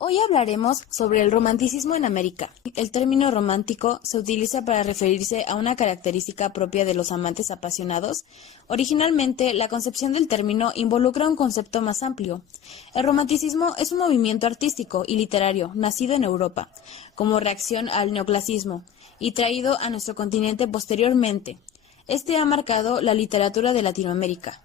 Hoy hablaremos sobre el romanticismo en América. El término romántico se utiliza para referirse a una característica propia de los amantes apasionados. Originalmente, la concepción del término involucra un concepto más amplio. El romanticismo es un movimiento artístico y literario nacido en Europa, como reacción al neoclasismo, y traído a nuestro continente posteriormente. Este ha marcado la literatura de Latinoamérica.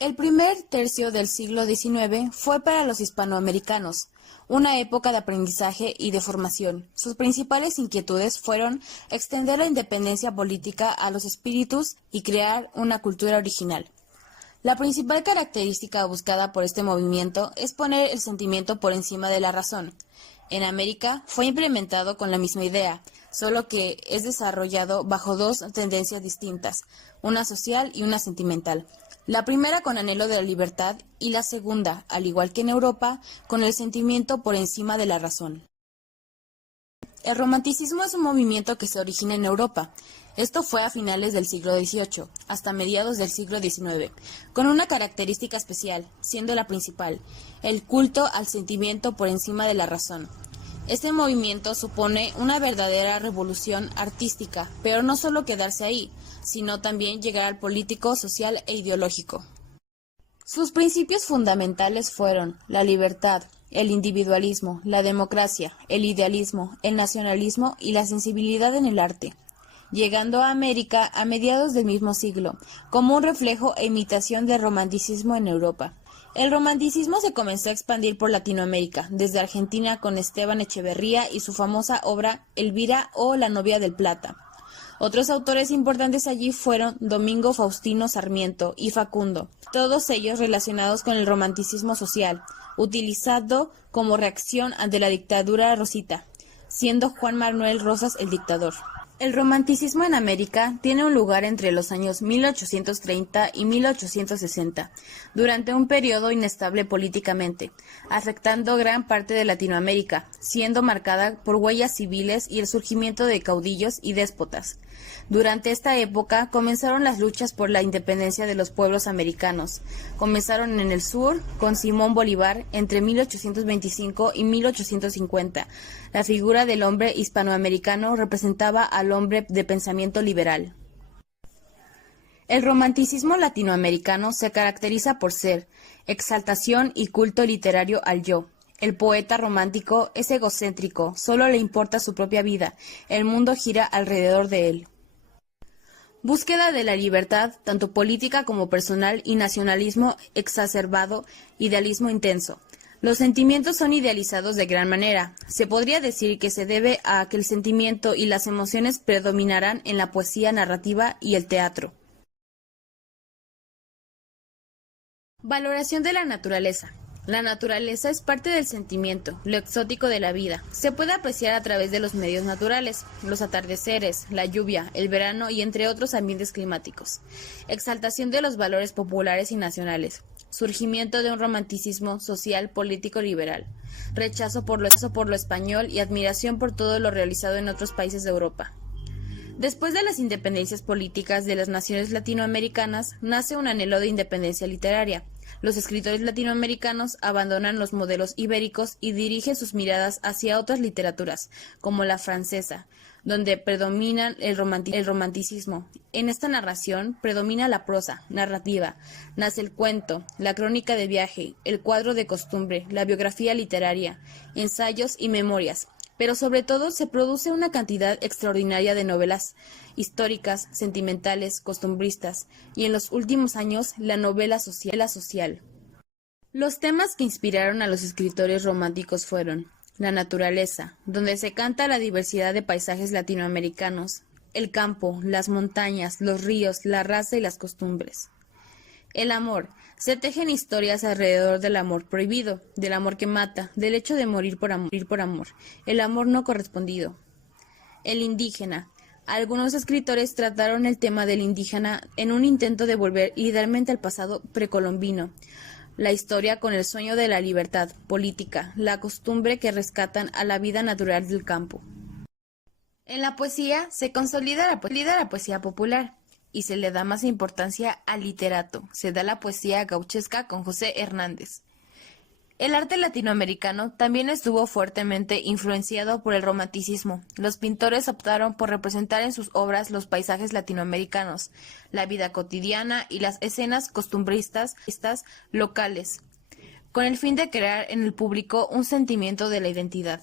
El primer tercio del siglo XIX fue para los hispanoamericanos una época de aprendizaje y de formación. Sus principales inquietudes fueron extender la independencia política a los espíritus y crear una cultura original. La principal característica buscada por este movimiento es poner el sentimiento por encima de la razón. En América fue implementado con la misma idea, solo que es desarrollado bajo dos tendencias distintas, una social y una sentimental. La primera con anhelo de la libertad y la segunda, al igual que en Europa, con el sentimiento por encima de la razón. El romanticismo es un movimiento que se origina en Europa. Esto fue a finales del siglo XVIII, hasta mediados del siglo XIX, con una característica especial, siendo la principal, el culto al sentimiento por encima de la razón. Este movimiento supone una verdadera revolución artística, pero no solo quedarse ahí, sino también llegar al político, social e ideológico. Sus principios fundamentales fueron la libertad, el individualismo, la democracia, el idealismo, el nacionalismo y la sensibilidad en el arte, llegando a América a mediados del mismo siglo, como un reflejo e imitación del romanticismo en Europa. El romanticismo se comenzó a expandir por Latinoamérica, desde Argentina con Esteban Echeverría y su famosa obra Elvira o La novia del Plata. Otros autores importantes allí fueron Domingo Faustino Sarmiento y Facundo, todos ellos relacionados con el romanticismo social, utilizado como reacción ante la dictadura rosita, siendo Juan Manuel Rosas el dictador. El romanticismo en América tiene un lugar entre los años 1830 y 1860, durante un periodo inestable políticamente, afectando gran parte de Latinoamérica, siendo marcada por huellas civiles y el surgimiento de caudillos y déspotas. Durante esta época comenzaron las luchas por la independencia de los pueblos americanos. Comenzaron en el sur con Simón Bolívar entre 1825 y 1850. La figura del hombre hispanoamericano representaba al hombre de pensamiento liberal. El romanticismo latinoamericano se caracteriza por ser exaltación y culto literario al yo. El poeta romántico es egocéntrico, solo le importa su propia vida, el mundo gira alrededor de él. Búsqueda de la libertad, tanto política como personal, y nacionalismo exacerbado, idealismo intenso. Los sentimientos son idealizados de gran manera. Se podría decir que se debe a que el sentimiento y las emociones predominarán en la poesía narrativa y el teatro. Valoración de la naturaleza. La naturaleza es parte del sentimiento, lo exótico de la vida. Se puede apreciar a través de los medios naturales, los atardeceres, la lluvia, el verano y entre otros ambientes climáticos. Exaltación de los valores populares y nacionales. Surgimiento de un romanticismo social, político, liberal. Rechazo por lo español y admiración por todo lo realizado en otros países de Europa. Después de las independencias políticas de las naciones latinoamericanas, nace un anhelo de independencia literaria. Los escritores latinoamericanos abandonan los modelos ibéricos y dirigen sus miradas hacia otras literaturas, como la francesa, donde predomina el romanticismo. En esta narración predomina la prosa narrativa, nace el cuento, la crónica de viaje, el cuadro de costumbre, la biografía literaria, ensayos y memorias. Pero sobre todo se produce una cantidad extraordinaria de novelas históricas, sentimentales, costumbristas, y en los últimos años la novela social. Los temas que inspiraron a los escritores románticos fueron la naturaleza, donde se canta la diversidad de paisajes latinoamericanos, el campo, las montañas, los ríos, la raza y las costumbres. El amor. Se tejen historias alrededor del amor prohibido, del amor que mata, del hecho de morir por amor, el amor no correspondido. El indígena. Algunos escritores trataron el tema del indígena en un intento de volver idealmente al pasado precolombino. La historia con el sueño de la libertad política, la costumbre que rescatan a la vida natural del campo. En la poesía se consolida la poesía popular y se le da más importancia al literato. Se da la poesía gauchesca con José Hernández. El arte latinoamericano también estuvo fuertemente influenciado por el romanticismo. Los pintores optaron por representar en sus obras los paisajes latinoamericanos, la vida cotidiana y las escenas costumbristas locales, con el fin de crear en el público un sentimiento de la identidad.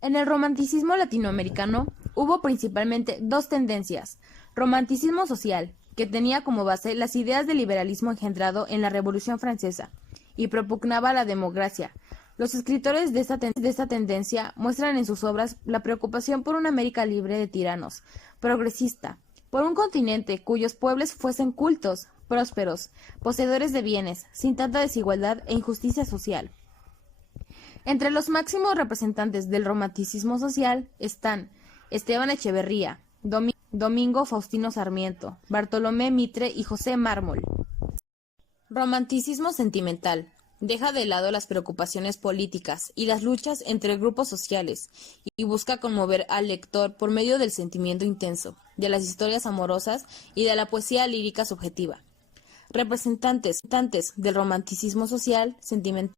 En el romanticismo latinoamericano hubo principalmente dos tendencias: romanticismo social, que tenía como base las ideas del liberalismo engendrado en la Revolución Francesa, y propugnaba la democracia. Los escritores de esta tendencia muestran en sus obras la preocupación por una América libre de tiranos, progresista, por un continente cuyos pueblos fuesen cultos, prósperos, poseedores de bienes, sin tanta desigualdad e injusticia social. Entre los máximos representantes del romanticismo social están Esteban Echeverría, Domingo Faustino Sarmiento, Bartolomé Mitre y José Mármol. Romanticismo sentimental. Deja de lado las preocupaciones políticas y las luchas entre grupos sociales y busca conmover al lector por medio del sentimiento intenso, de las historias amorosas y de la poesía lírica subjetiva. Representantes del romanticismo social sentimental.